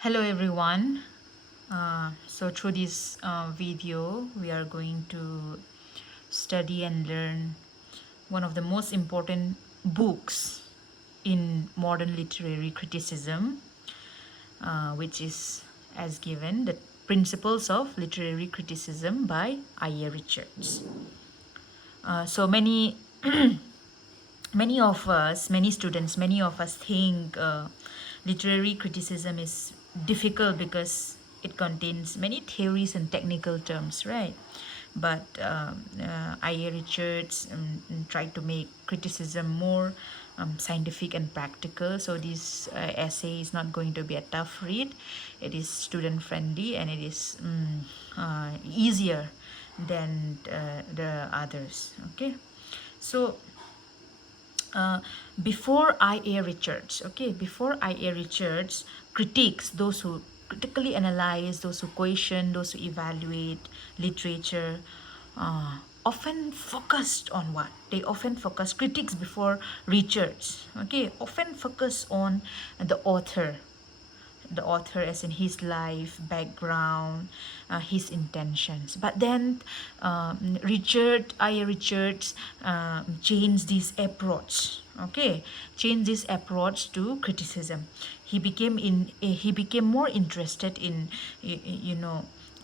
Hello everyone. So through this video we are going to study and learn one of the most important books in modern literary criticism, which is as given the Principles of Literary Criticism by I.A. Richards. So many of us, many students, many of us think literary criticism is difficult because it contains many theories and technical terms, right? But I.A. Richards tried to make criticism more scientific and practical. So this essay is not going to be a tough read. It is student friendly and it is easier than the others. Okay, so before I.A. Richards, before I.A. Richards critiques, those who critically analyze, those who question, those who evaluate literature, often focused on what? They often focus, critics before Richards, often focus on the author as in his life background, his intentions. But then I.A. Richards changed this approach, changed this approach to criticism. He became more interested in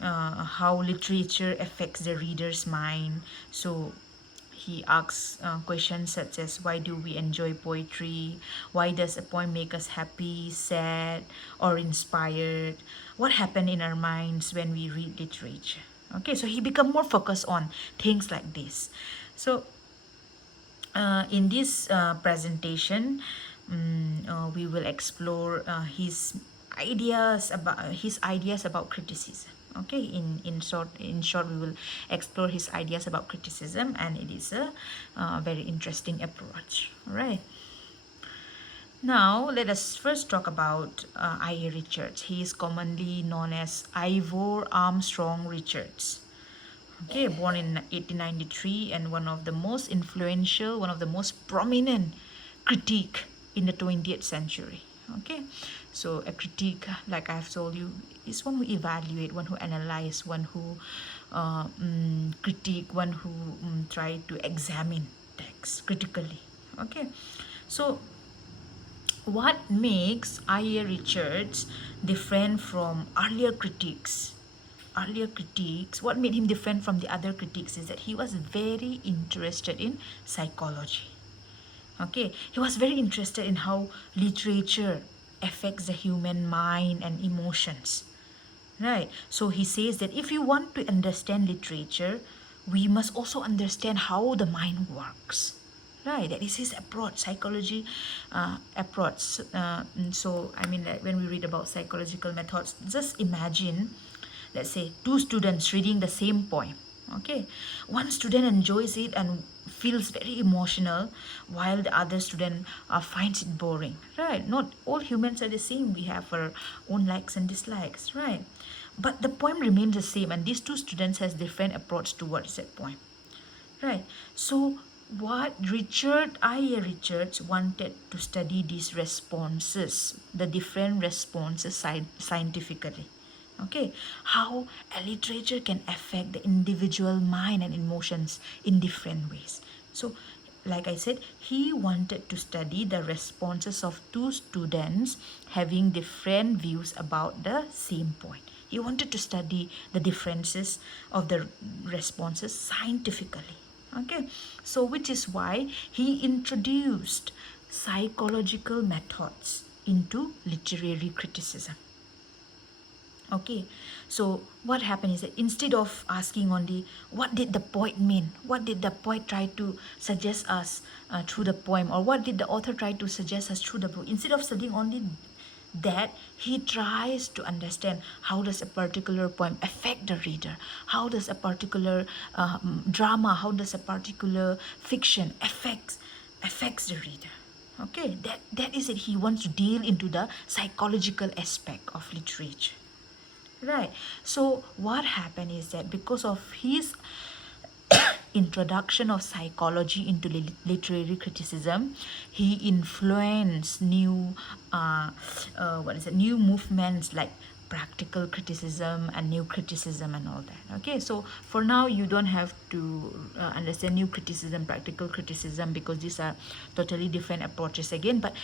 how literature affects the reader's mind. So he asks questions such as, why do we enjoy poetry? Why does a poem make us happy, sad, or inspired? What happened in our minds when we read literature? So he become more focused on things like this. So in this presentation, we will explore his ideas about criticism. In short, we will explore his ideas about criticism, and it is a very interesting approach. All right. Now, let us first talk about I.A. Richards. He is commonly known as Ivor Armstrong Richards. Born in 1893 and one of the most influential, one of the most prominent critique in the 20th century. So a critique, like I've told you, is one who evaluate, one who analyze, one who critique, one who try to examine text critically. So what makes I.A. Richards different from what made him different from the other critics is that he was very interested in psychology. He was very interested in how literature affects the human mind and emotions. Right. So he says that if you want to understand literature, we must also understand how the mind works. Right. That is his approach, psychology approach. So I mean, like, when we read about psychological methods, just imagine, let's say, two students reading the same poem. One student enjoys it and feels very emotional, while the other student finds it boring. Right. Not all humans are the same. We have our own likes and dislikes. Right. But the poem remains the same, and these two students has different approach towards that poem. Right. So what I.A. Richards wanted to study these responses, the different responses scientifically. How a literature can affect the individual mind and emotions in different ways. So like I said, he wanted to study the responses of two students having different views about the same point. He wanted to study the differences of the responses scientifically. So which is why he introduced psychological methods into literary criticism. So what happened is that instead of asking only what did the poet mean, what did the poet try to suggest us through the poem, or what did the author try to suggest us through the book, instead of studying only that, he tries to understand how does a particular poem affect the reader, how does a particular drama, how does a particular fiction affects the reader. That is it. He wants to deal into the psychological aspect of literature. Right. So what happened is that because of his introduction of psychology into literary criticism, he influenced new movements like practical criticism and new criticism and all that. Okay, so for now you don't have to understand new criticism, practical criticism, because these are totally different approaches again. But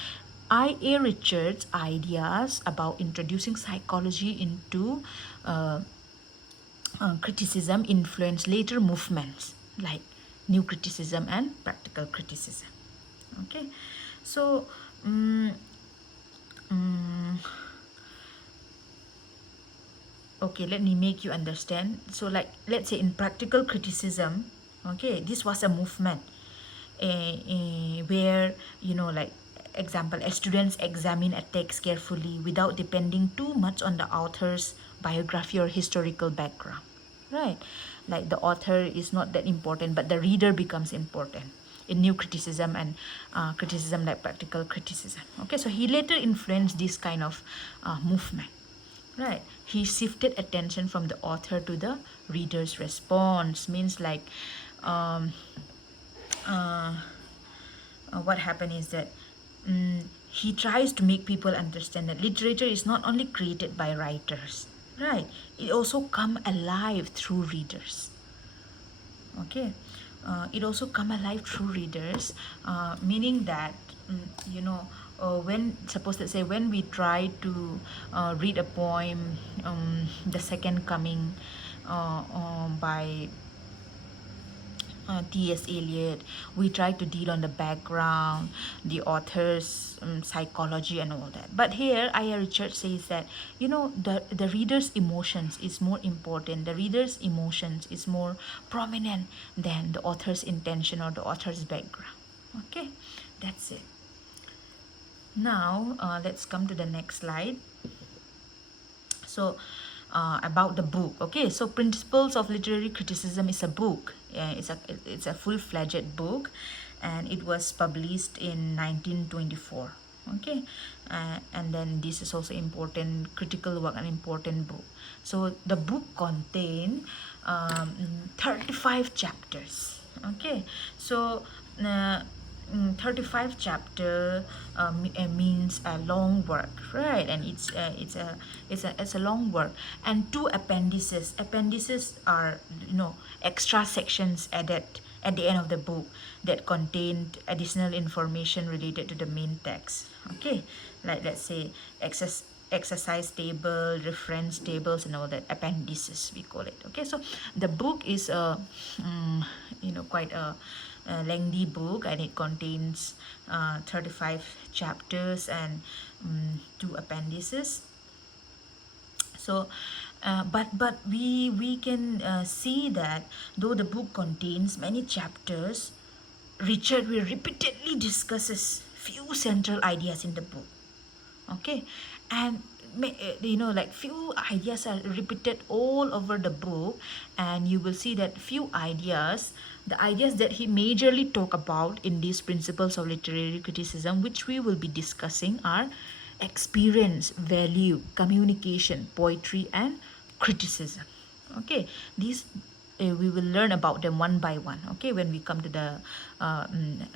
I.A. Richards' ideas about introducing psychology into criticism influenced later movements like new criticism and practical criticism. Okay, so okay, let me make you understand. So like, let's say in practical criticism, okay, this was a movement where, you know, like, example, students examine a text carefully without depending too much on the author's biography or historical background, right? Like, the author is not that important, but the reader becomes important in new criticism and criticism like practical criticism. Okay, so he later influenced this kind of movement. Right, he shifted attention from the author to the reader's response. Means like, what happened is that he tries to make people understand that literature is not only created by writers, right? It also come alive through readers. Okay, it also come alive through readers, meaning that you know, when, suppose, let's say, when we try to read a poem, The Second Coming, by T.S. Eliot, we try to deal on the background, the author's psychology and all that. But here, I.A. Richards says that, you know, the reader's emotions is more important. The reader's emotions is more prominent than the author's intention or the author's background. Okay, that's it. Now, let's come to the next slide. So, about the book. Okay, so Principles of Literary Criticism is a book. It's a full-fledged book, and it was published in 1924. Okay, and then this is also important critical work, an important book. So the book contains 35 chapters. Okay, so 35 chapter means a long work, right? And it's a long work, and two appendices. Appendices are, you know, extra sections added at the end of the book that contained additional information related to the main text. Okay, like, let's say, exercise table, reference tables and all that, appendices we call it. Okay, so the book is you know, quite a lengthy book, and it contains 35 chapters and two appendices. So but we can see that though the book contains many chapters, Richard will repeatedly discusses few central ideas in the book. Okay, and you know, like, few ideas are repeated all over the book, and you will see that few ideas, the ideas that he majorly talk about in these Principles of Literary Criticism, which we will be discussing, are experience, value, communication, poetry and criticism. Okay, these we will learn about them one by one, okay, when we come to the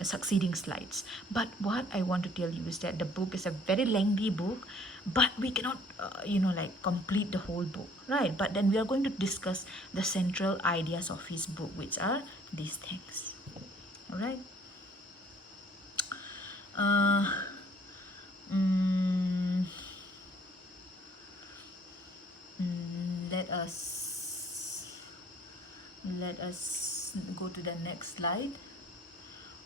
succeeding slides. But what I want to tell you is that the book is a very lengthy book, but we cannot you know, like, complete the whole book, right? But then we are going to discuss the central ideas of his book, which are these things. All right. Let us go to the next slide.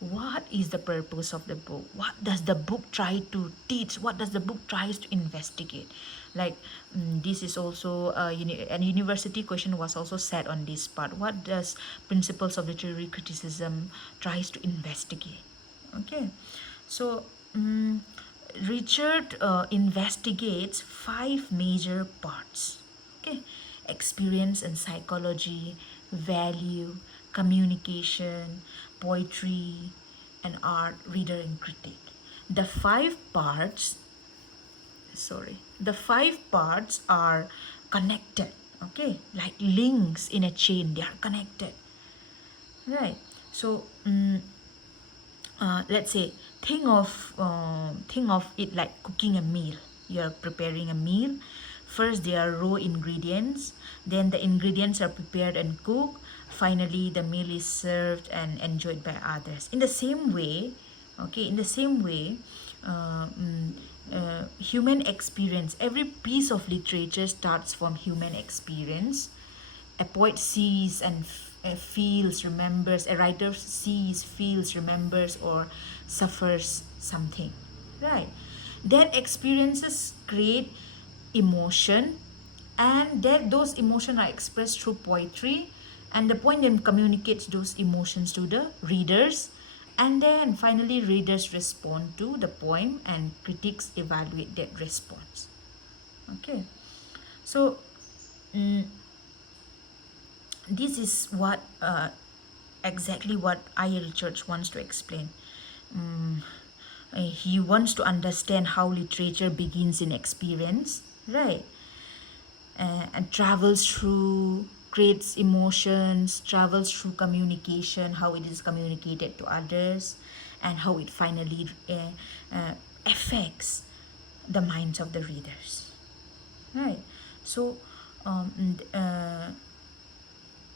What is the purpose of the book? What does the book try to teach? What does the book tries to investigate? Like, this is also a university question was also set on this part. What does Principles of Literary Criticism tries to investigate? Okay, so Richard investigates 5 major parts. Okay, experience and psychology, value, communication, poetry and art, reader and critic. The 5 parts, the 5 parts are connected. Okay, like links in a chain, they are connected, right? So let's say think of it like cooking a meal. You're preparing a meal. First there are raw ingredients, then the ingredients are prepared and cooked, finally the meal is served and enjoyed by others. In the same way, okay, in the same way, human experience, every piece of literature starts from human experience. A poet sees and feels, remembers. A writer sees, feels, remembers, or suffers something, right? Their experiences create emotion, and that those emotions are expressed through poetry, and the poem then communicates those emotions to the readers, and then finally readers respond to the poem and critics evaluate that response. Okay, so this is what exactly what I.A. Richards wants to explain. He wants to understand how literature begins in experience, right? And travels through, creates emotions, travels through communication, how it is communicated to others, and how it finally affects the minds of the readers, right? So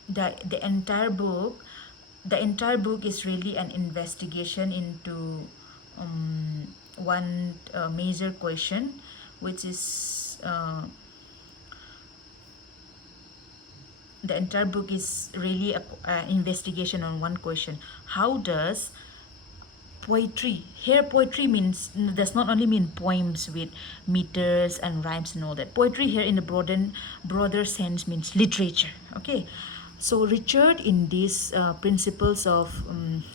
the entire book is really an investigation into one major question, which is the entire book is really a investigation on one question: how does poetry, here poetry means, does not only mean poems with meters and rhymes and all that. Poetry here in the broader sense means literature. Okay, so Richard in these principles of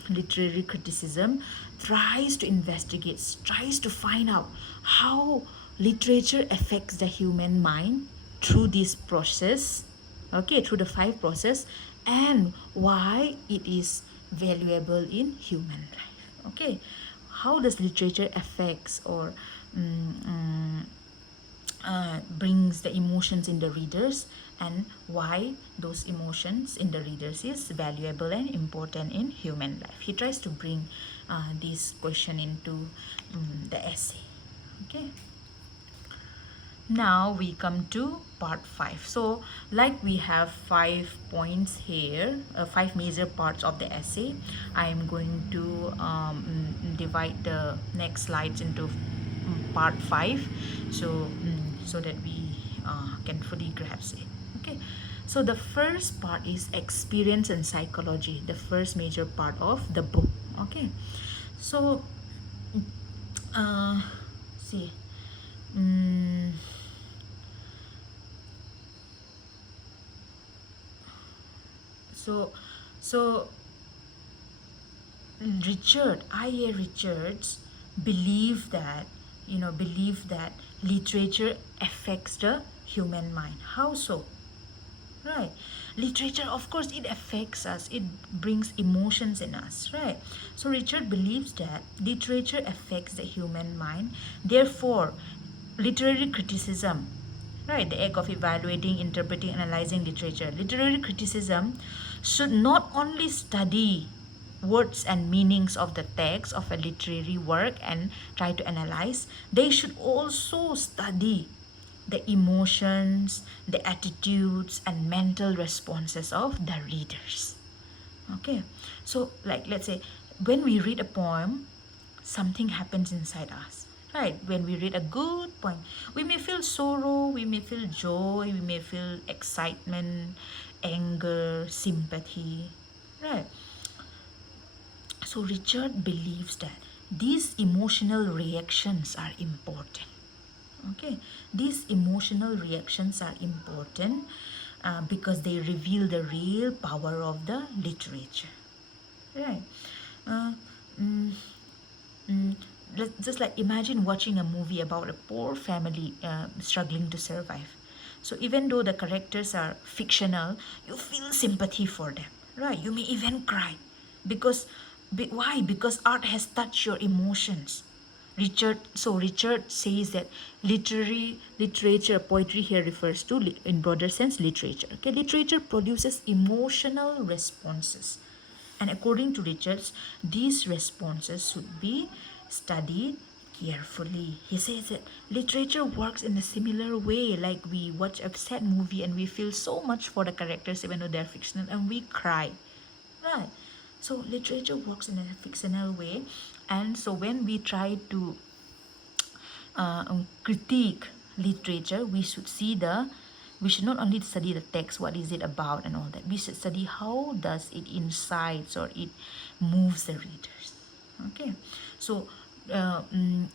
literary criticism tries to investigate, tries to find out how literature affects the human mind through this process, okay, through the five process, and why it is valuable in human life. Okay, how does literature affects or brings the emotions in the readers, and why those emotions in the readers is valuable and important in human life. He tries to bring this question into the essay. Okay, now we come to part 5. So like we have 5 points here, 5 major parts of the essay. I am going to divide the next slides into part 5, so so that we can fully grasp it. Okay, so the first part is experience and psychology, the first major part of the book. Okay, so see mm, so so I.A. Richards believe that, believe that literature affects the human mind. How so? Right. Literature, of course, it affects us. It brings emotions in us, right? So Richard believes that literature affects the human mind. Therefore, literary criticism, right, the act of evaluating, interpreting, analyzing literature. Literary criticism should not only study words and meanings of the text of a literary work and try to analyze, they should also study the emotions, the attitudes, and mental responses of the readers. Okay, so like let's say when we read a poem, something happens inside us, right? When we read a good poem, we may feel sorrow, we may feel joy, we may feel excitement, anger, sympathy, right? So Richard believes that these emotional reactions are important. Okay, these emotional reactions are important because they reveal the real power of the literature, right? uh, mm, mm, just like imagine watching a movie about a poor family struggling to survive. So even though the characters are fictional, you feel sympathy for them, right? You may even cry because why? Because art has touched your emotions. Richard says that literature, poetry here refers to, in broader sense, literature. Okay, literature produces emotional responses. And according to Richards, these responses should be studied carefully. He says that literature works in a similar way, like we watch a sad movie and we feel so much for the characters even though they're fictional and we cry. Right. So literature works in a fictional way, and so when we try to critique literature, we should not only study the text, what is it about and all that. We should study how does it incites or it moves the readers. Okay, so uh, mm,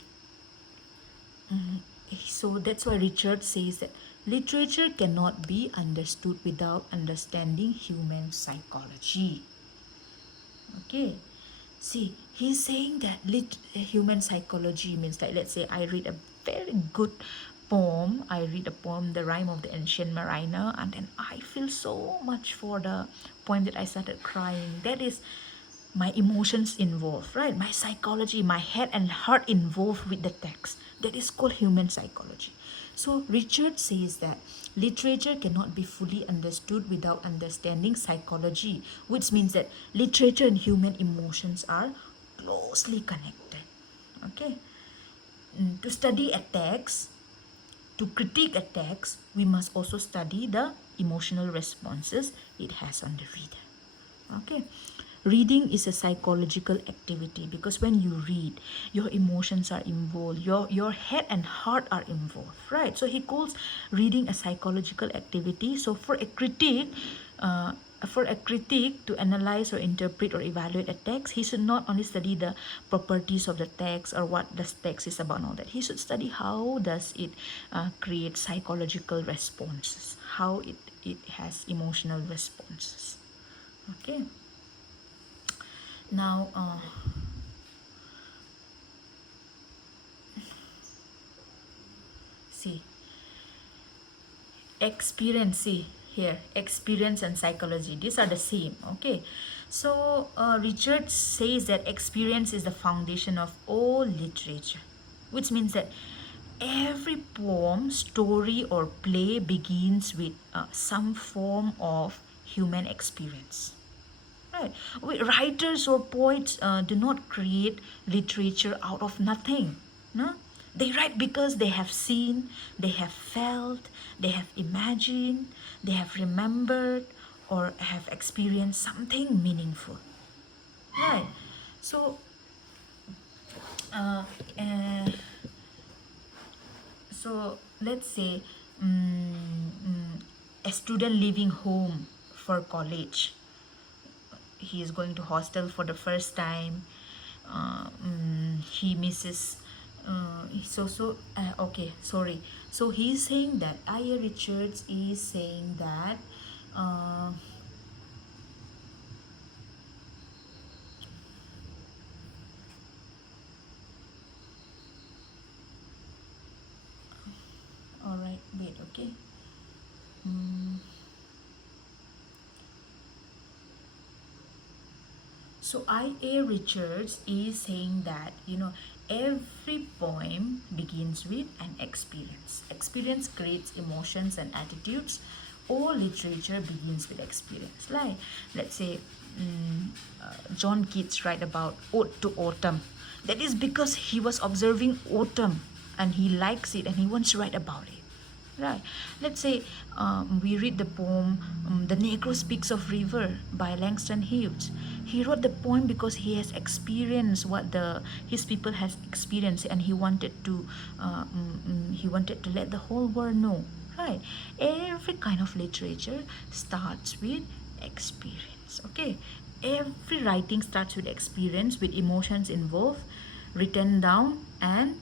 so that's why Richard says that literature cannot be understood without understanding human psychology. Okay, see, he's saying that human psychology means that, let's say I read a very good poem, I read a poem, The Rime of the Ancient Mariner, and then I feel so much for the poem that I started crying. That is my emotions involved, right? My psychology, my head and heart involved with the text. That is called human psychology. So Richard says that literature cannot be fully understood without understanding psychology, which means that literature and human emotions are closely connected. Okay. To study a text, to critique a text, we must also study the emotional responses it has on the reader. Okay, reading is a psychological activity because when you read, your emotions are involved, your head and heart are involved, right? So he calls reading a psychological activity. So uh, for a critic to analyze or interpret or evaluate a text, he should not only study the properties of the text or what the text is about and all that. He should study how does it create psychological responses, how it has emotional responses. Okay, now see, experience, see here, experience and psychology, these are the same. Okay, so Richard says that experience is the foundation of all literature, which means that every poem, story or play begins with some form of human experience. Right. Writers or poets do not create literature out of nothing. No? They write because they have seen, they have felt, they have imagined, they have remembered, or have experienced something meaningful. Right. So, uh, uh, let's say a student leaving home for college, he is going to hostel for the first time, he misses okay, sorry, so he's saying that I.A. Richards is saying that uh, all right, wait, okay. mm, So I.A. Richards is saying that, every poem begins with an experience. Experience creates emotions and attitudes. All literature begins with experience. Like, let's say, John Keats write about Ode to Autumn. That is because he was observing autumn and he likes it and he wants to write about it. Right. Let's say we read the poem The Negro Speaks of River by Langston Hughes. He wrote the poem because he has experienced what his people has experienced, and he wanted to let the whole world know. Right. Every kind of literature starts with experience. Okay. Every writing starts with experience, with emotions involved, written down and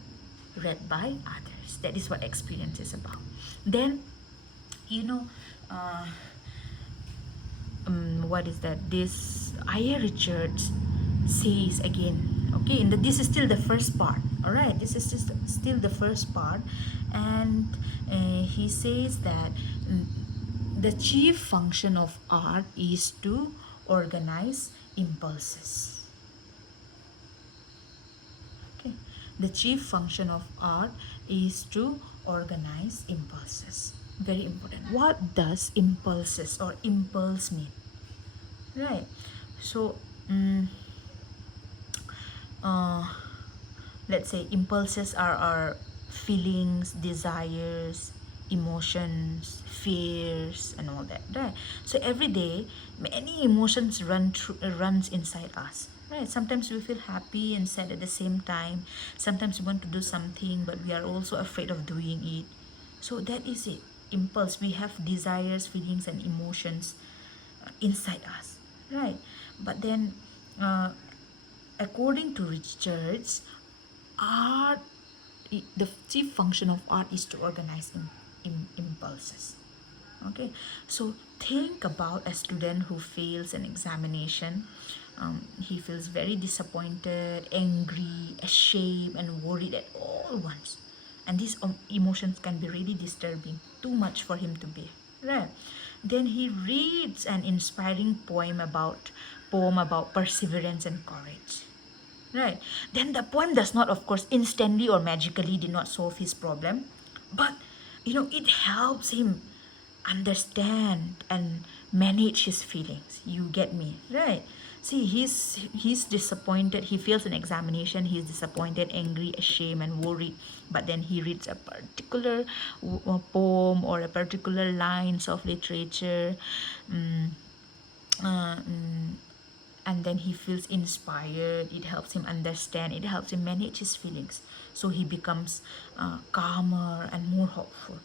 read by others. That is what experience is about. Then, you know, uh, what is that? This I.A. Richards says again. Okay, this is still the first part. All right, this is just still the first part, and he says that the chief function of art is to organize impulses. Okay. The chief function of art is to organize impulses. Very important. What does impulses or impulse mean? Right. So uh, let's say impulses are our feelings, desires, emotions, fears, and all that, right? So every day many emotions runs inside us, right? Sometimes we feel happy and sad at the same time. Sometimes we want to do something but we are also afraid of doing it. So that is it. Impulse, we have desires, feelings, and emotions inside us, right? But then uh, according to Richards, art, the chief function of art is to organize impulses. Okay, so think about a student who fails an examination. He feels very disappointed, angry, ashamed, and worried at all once. And these emotions can be really disturbing, too much for him to bear. Right? Then he reads an inspiring poem about perseverance and courage. Right. Then the poem does not, of course, instantly or magically did not solve his problem, but it helps him understand and manage his feelings. You get me, right? See, he's disappointed. He fails an examination. He's disappointed, angry, ashamed, and worried. But then he reads a particular poem or a particular lines of literature. Mm, uh, mm, and then he feels inspired. It helps him understand, it helps him manage his feelings, so he becomes calmer and more hopeful.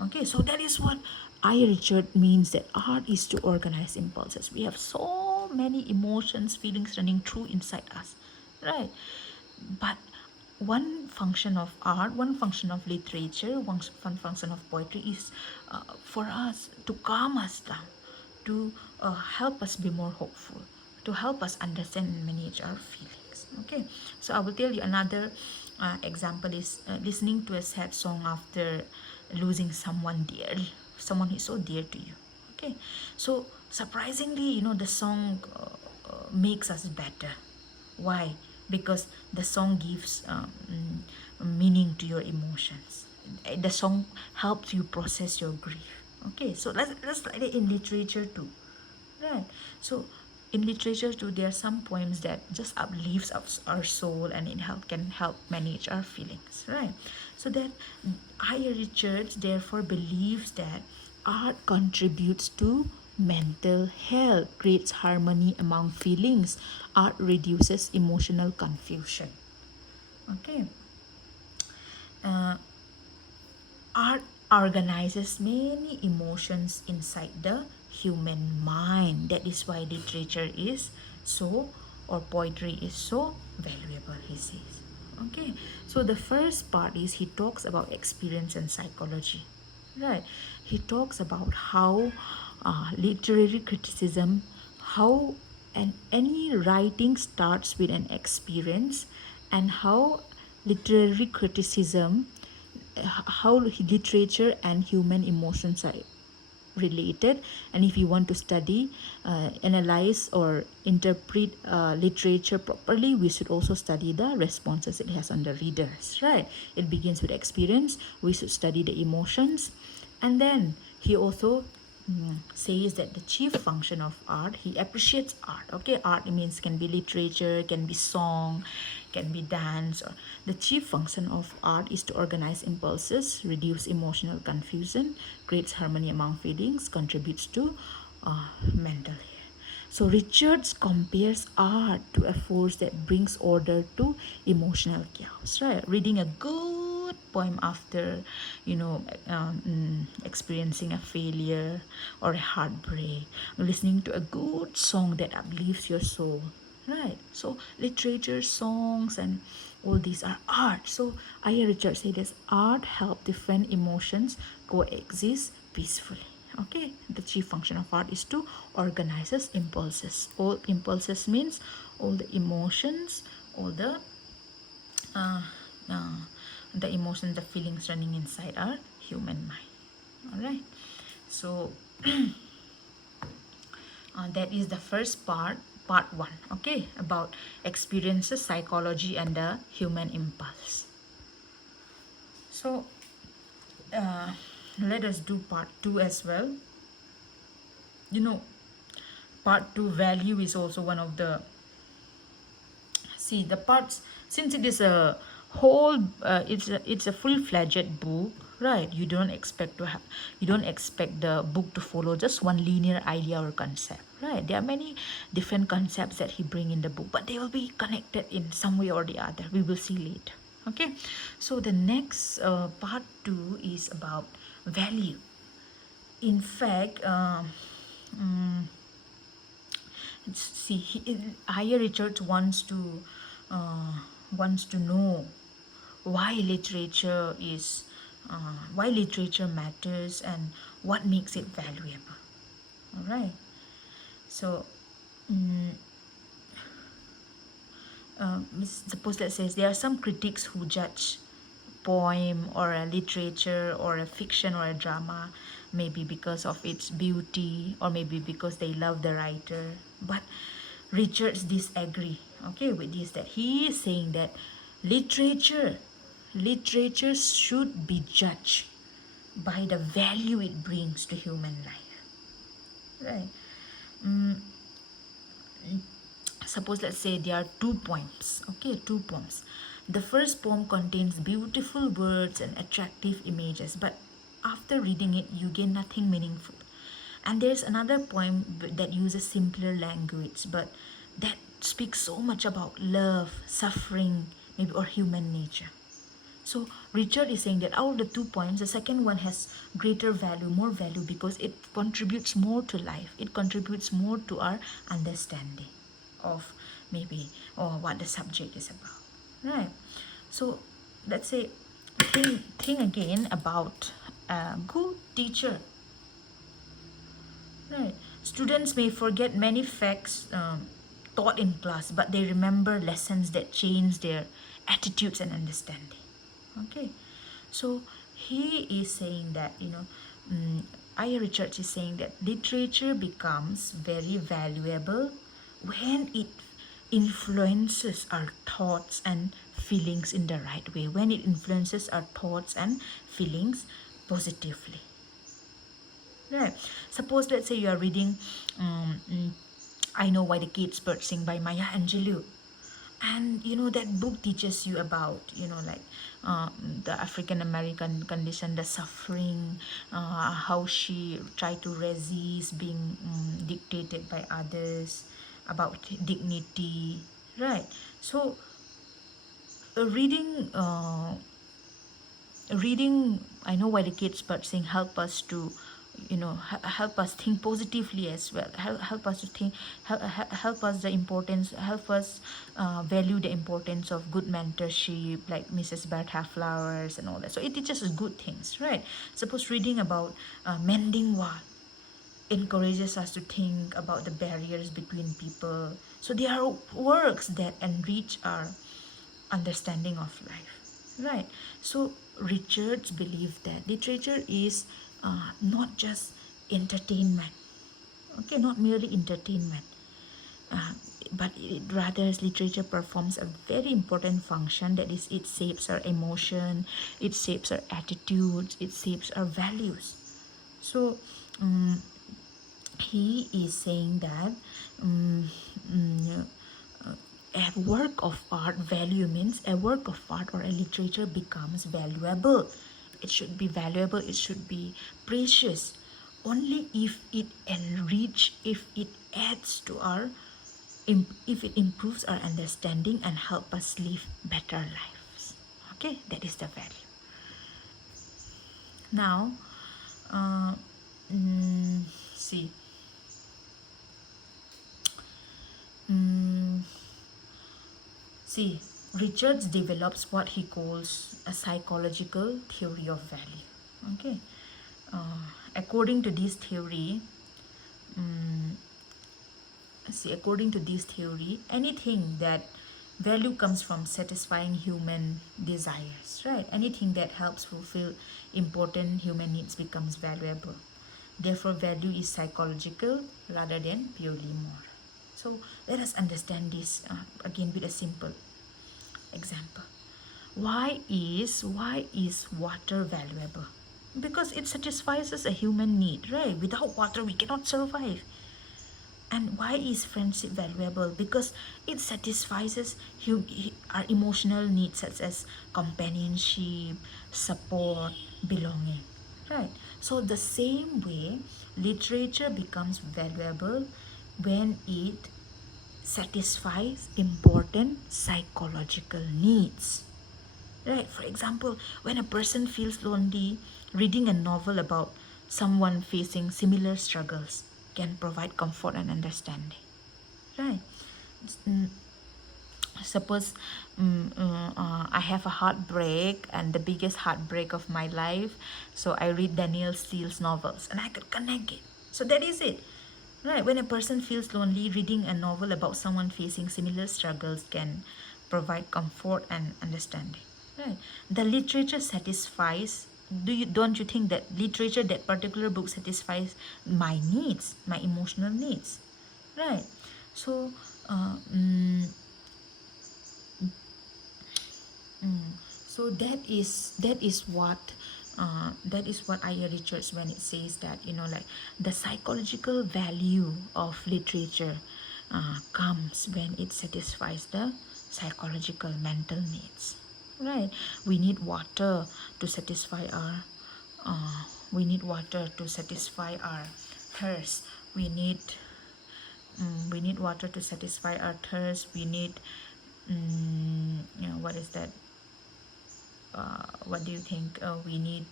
Okay, so that is what I Richard means, that art is to organize impulses. We have so many emotions, feelings running through inside us, right? But one function of art, one function of literature, one function of poetry is for us to calm us down, to help us be more hopeful, to help us understand and manage our feelings. Okay, so I will tell you another example is listening to a sad song after losing someone dear, someone who is so dear to you. Okay, so surprisingly, the song makes us better. Why? Because the song gives meaning to your emotions. The song helps you process your grief. Okay, so let's like it in literature too, right? So in literature too, there are some poems that just uplifts our soul, and can help manage our feelings, right? So that I Richards therefore believes that art contributes to mental health, creates harmony among feelings. Art reduces emotional confusion. Okay. Uh, Art organizes many emotions inside the human mind. That is why literature is so, or poetry is so valuable, he says. Okay, so the first part is he talks about experience and psychology, right? He talks about how literary criticism, how any writing starts with an experience, and how literary criticism, how literature and human emotions are related. And if you want to study, analyze, or interpret literature properly, we should also study the responses it has on the readers, right? It begins with experience. We should study the emotions. And then he also says that the chief function of art, he appreciates art. Okay, art means can be literature, can be song, can be dance. Or the chief function of art is to organize impulses, reduce emotional confusion, creates harmony among feelings, contributes to mental health. So Richards compares art to a force that brings order to emotional chaos, right? Reading a good poem after, experiencing a failure or a heartbreak, listening to a good song that uplifts your soul, right? So literature, songs, and all these are art. So Aya Richards said this: art help different emotions coexist peacefully. Okay, the chief function of art is to organizes impulses. All impulses means all the emotions, all uh, uh, the emotions, the feelings running inside our human mind. All right, so that is the first part one. Okay, about experiences, psychology, and the human impulse. So let us do part two as well. you know Part two, value, is also one of the see the parts, since it is a whole it's a full-fledged book, right? You don't expect the book to follow just one linear idea or concept, right? There are many different concepts that he bring in the book, but they will be connected in some way or the other. We will see later. Okay, so the next part 2 is about value. In fact, see, Aya Richards wants to know why literature is why literature matters and what makes it valuable. All right. So, suppose that says there are some critics who judge poem or a literature or a fiction or a drama maybe because of its beauty or maybe because they love the writer, but Richards disagree, okay, with this, that he is saying that literature literature should be judged by the value it brings to human life, right? Suppose let's say there are two poems, okay, two poems. The first poem contains beautiful words and attractive images, but after reading it you gain nothing meaningful. And there's another poem that uses simpler language, but that speaks so much about love, suffering, maybe, or human nature. So Richard is saying that out of the 2 poems, the second one has greater value, more value, because it contributes more to life. It contributes more to our understanding of maybe or what the subject is about, right? So let's say think again about a good teacher, right? Students may forget many facts taught in class, but they remember lessons that change their attitudes and understanding. Okay, so he is saying that, Aya Richards is saying that literature becomes very valuable when it influences our thoughts and feelings in the right way, when it influences our thoughts and feelings positively. Right. Suppose let's say you are reading I Know Why the Gates Bird Sing by Maya Angelou, and that book teaches you about like the African American condition, the suffering, how she tried to resist being dictated by others, about dignity, right? So reading I Know Why the Gates Bird Sing help us to help us think positively as well, help us to think, help us the importance, help us value the importance of good mentorship like Mrs. Bertha Flowers and all that. So it teaches us good things, right? Suppose reading about mending wall encourages us to think about the barriers between people. So they are works that enrich our understanding of life, right? So Richards believed that literature is not just entertainment, okay, not merely entertainment, uh, but rather literature performs a very important function, that is, it shapes our emotion, it shapes our attitudes, it shapes our values. So he is saying that a work of art, value means a work of art or a literature becomes valuable. It should be valuable, it should be precious only if it if it adds to our, if it improves our understanding and help us live better lives. Okay, that is the value. Now, see. See, Richards develops what he calls a psychological theory of value. Okay, according to this theory, anything that value comes from satisfying human desires, right? Anything that helps fulfill important human needs becomes valuable. Therefore, value is psychological rather than purely moral. So let us understand this again with a simple example. Why is water valuable? Because it satisfies us a human need, right? Without water we cannot survive. And why is friendship valuable? Because it satisfies our emotional needs such as companionship, support, belonging. Right. So the same way, literature becomes valuable when it satisfies important psychological needs. Right. For example, when a person feels lonely, reading a novel about someone facing similar struggles can provide comfort and understanding. Right. Mm, Suppose I have a heartbreak and the biggest heartbreak of my life, so I read Daniel Steele's novels and I could connect it. So that is it. Right. When a person feels lonely, reading a novel about someone facing similar struggles can provide comfort and understanding. Right. The literature satisfies. Don't you think that literature, that particular book, satisfies my needs, my emotional needs? Right. So, uh, mm, so that is what Aya Richards, when it says that, like, the psychological value of literature comes when it satisfies the psychological mental needs. Right. We need water to satisfy our thirst. We need water to satisfy our thirst. We need, what is that? What do you think? We need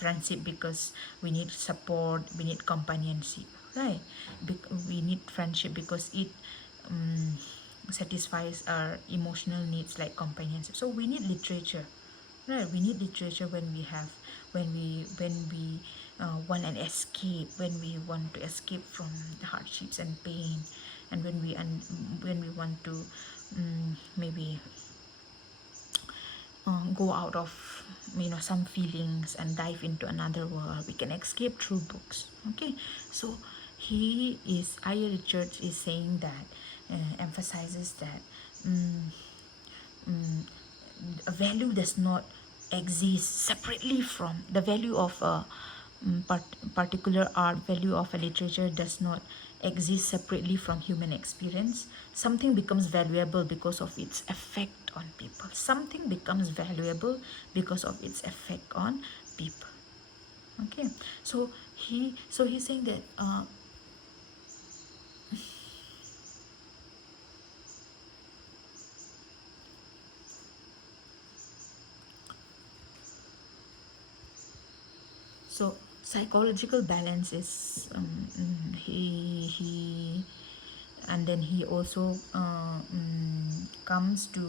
friendship because we need support, we need companionship, right? We need friendship because it um, satisfies our emotional needs like companionship. So we need literature, right? We need literature when we want an escape, when we want to escape from the hardships and pain, and when we want to maybe go out of some feelings and dive into another world. We can escape through books. Okay, so Aya Richards is saying that, emphasizes that a value does not exist separately from the value of a particular art. Value of a literature does not exist separately from human experience. Something becomes valuable because of its effect on people. Something becomes valuable because of its effect on people. Okay, so he's saying that, so psychological balance is, he and then he also comes to,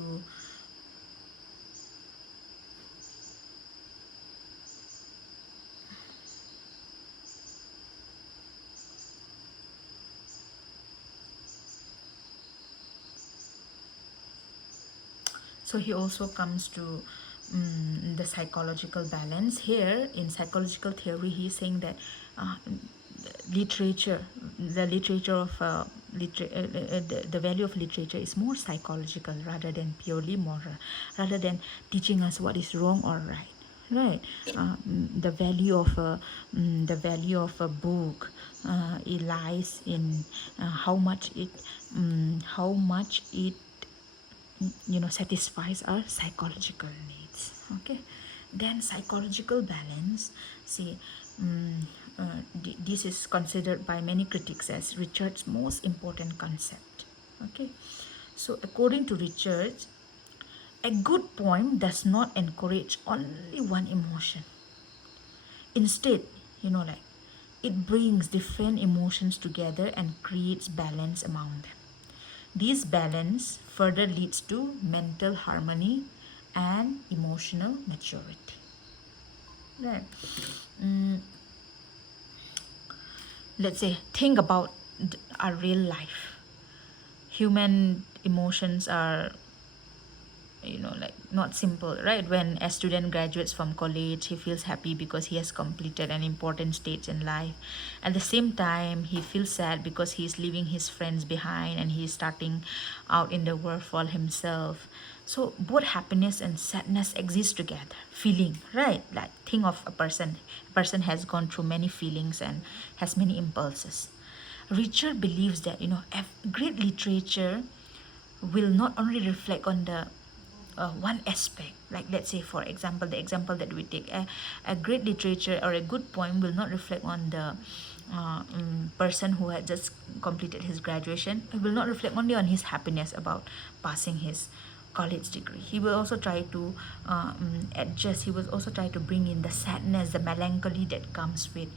the psychological balance. Here in psychological theory, he's saying that, uh, literature the literature of the value of literature is more psychological rather than purely moral, rather than teaching us what is wrong or right. Right. The value of a book, it lies in how much it satisfies our psychological needs. Okay, then psychological balance, see, this is considered by many critics as Richard's most important concept. Okay, so according to Richards, a good poem does not encourage only one emotion. Instead, like, it brings different emotions together and creates balance among them. This balance further leads to mental harmony and emotional maturity. Right. Mm, let's say, think about our real life. Human emotions are, like, not simple, right? When a student graduates from college, he feels happy because he has completed an important stage in life. At the same time, he feels sad because he's leaving his friends behind and he's starting out in the world for himself. So both happiness and sadness exist together. Feeling, right? Like, think of a person has gone through many feelings and has many impulses. Richard believes that, great literature will not only reflect on the one aspect, like let's say for example, the example that we take, a great literature or a good poem will not reflect on the person who had just completed his graduation. It will not reflect only on his happiness about passing his college degree. He will also try to adjust. He will also try to bring in the sadness, the melancholy that comes with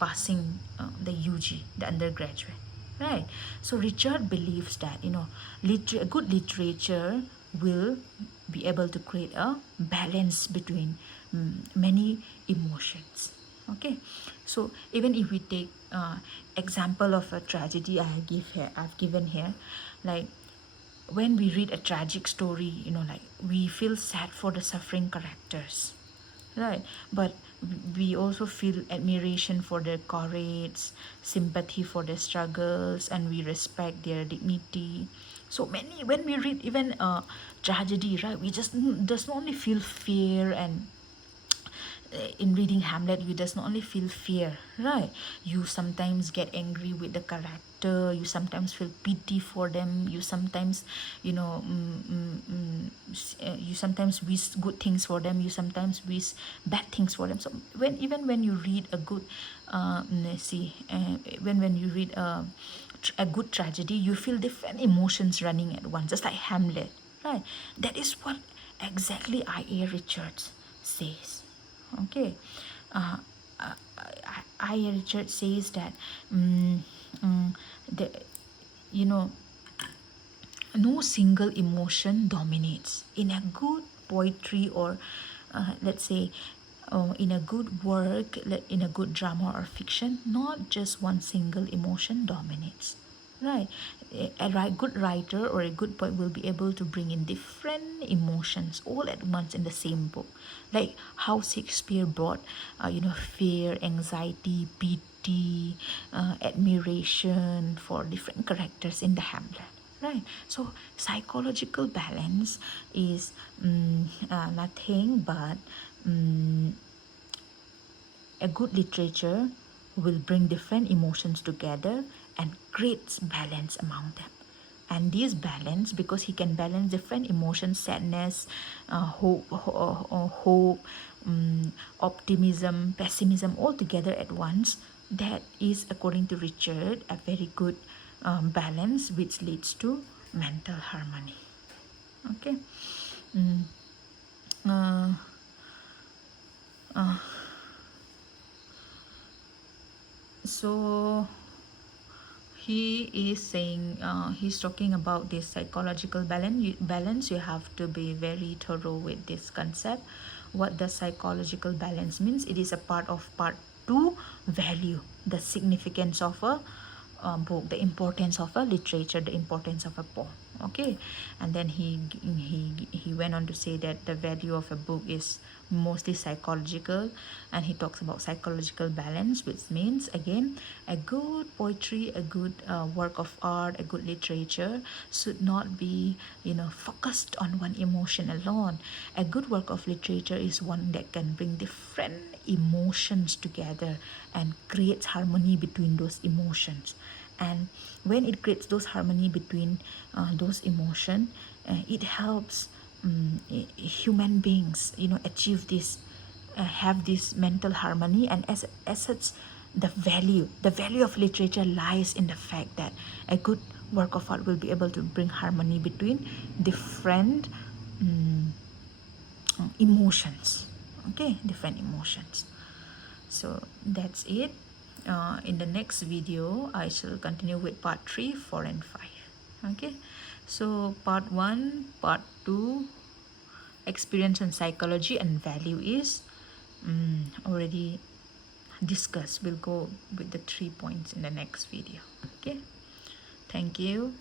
passing the UG, the undergraduate, right? So Richard believes that, good literature will be able to create a balance between many emotions. Okay, so even if we take example of a tragedy I've given here, like when we read a tragic story, like we feel sad for the suffering characters, right? But we also feel admiration for their courage, sympathy for their struggles, and we respect their dignity. So many, when we read even a tragedy, right, we just not only feel fear and in reading Hamlet, you does not only feel fear, right? You sometimes get angry with the character. You sometimes feel pity for them. You sometimes, you sometimes wish good things for them. You sometimes wish bad things for them. So when you read a good, when you read a good tragedy, you feel different emotions running at once, just like Hamlet, right? That is what exactly I.A. Richards says. Okay, uh, I Richard says that the you know no single emotion dominates in a good poetry, or let's say in a good work, in a good drama or fiction. Not just one single emotion dominates, right? Good writer or a good poet will be able to bring in different emotions all at once in the same book, like how Shakespeare brought fear, anxiety, pity, admiration for different characters in the Hamlet, right? So psychological balance is nothing but a good literature will bring different emotions together and creates balance among them. And this balance, because he can balance different emotions, sadness, hope, optimism, pessimism, all together at once, that is, according to Richard, a very good balance which leads to mental harmony. Okay. Uh, so he is saying, he's talking about this psychological balance. You have to be very thorough with this concept. What the psychological balance means, it is a part of part 2, value, the significance of a book, the importance of a literature, the importance of a poem. Okay, and then he went on to say that the value of a book is mostly psychological, and he talks about psychological balance, which means again a good poetry, a good work of art, a good literature should not be focused on one emotion alone. A good work of literature is one that can bring different emotions together and creates harmony between those emotions. And when it creates those harmony between those emotions, it helps human beings achieve this, have this mental harmony. And as such, the value of literature lies in the fact that a good work of art will be able to bring harmony between different emotions. Okay, different emotions. So that's it. In the next video, I shall continue with part 3, 4, and 5. Okay, so part 1, part 2, experience and psychology and value is already discussed. We'll go with the 3 points in the next video. Okay, thank you.